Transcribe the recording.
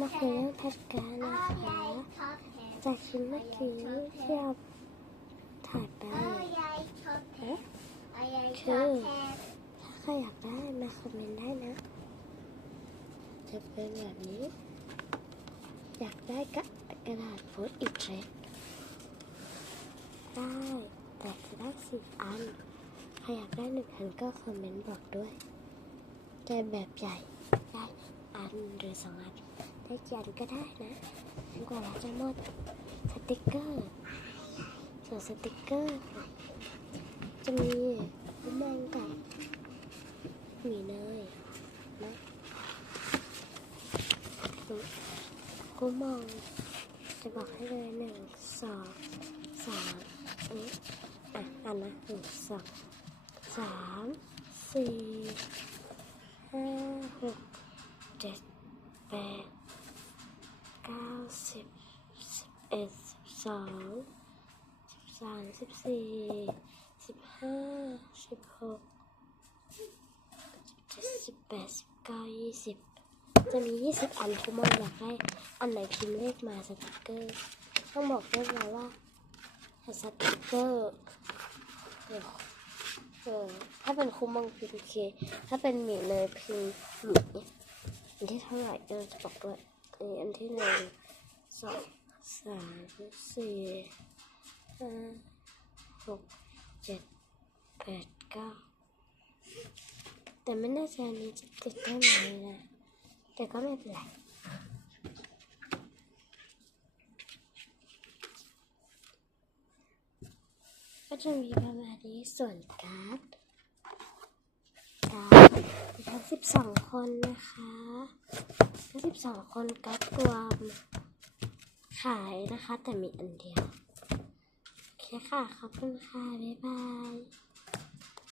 มาคุยเรื่องแพทการนะคะจากคลิปเมื่อกี้ที่เราถ่ายไปเอ๊ะคือถ้าใครอยากได้มาคอมเมนต์ได้นะ จะเป็นแบบนี้ อยากได้กระกระดาษโพสอิทเทรได้แต่จะได้สี่อันใครอยากได้หนึ่งอันก็คอมเมนต์บอกด้วยแต่แบบใหญ่ได้อันหรือสองอัน ได้กี่อันก็ได้นะจนกว่าเราจะหมดสติกเกอร์ส่วนสติกเกอร์ จะมีลูกแมงกับหมีเนยนะกูมองจะบอกให้เลยหนึ่งสองสามอันนี้อะอันนะหนึ่งสองสามสี่ห้าหกเจ็ดแปดเก้า สิบสิบเอ็ดสิบสองสิบสามสิบสี่สิบห้าสิบหกสิบเจ็ดสิบแปดสิบเก้ายี่สิบจะมียี่สิบอันคุณมองอยากได้อันไหนพิมพ์เลขมาสติกเกอร์ต้องบอกด้วยนะว่าสติกเกอร์เดี๋ยวเออถ้าเป็นคุมองพิมพ์เค ถ้าเป็นหมีเลยพิมพ์หมีอันที่เท่าไหร่เออจะบอกด้วยอันนี้อันที่หนึ่ง สองสามสี่ห้าหกเจ็ดแปดเก้าแต่ไม่แน่ใจอันนี้จะติดได้ไหมนะแต่ก็ไม่เป็นไรก็จะมีประมาณนี้ส่วนการ์ดการ์ดทั้งสิบสองคนนะคะทั้งสิบสองคนการ์ดรวม ขายนะคะ แต่มีอันเดียว โอเคค่ะ ขอบคุณค่ะ บ๊ายบาย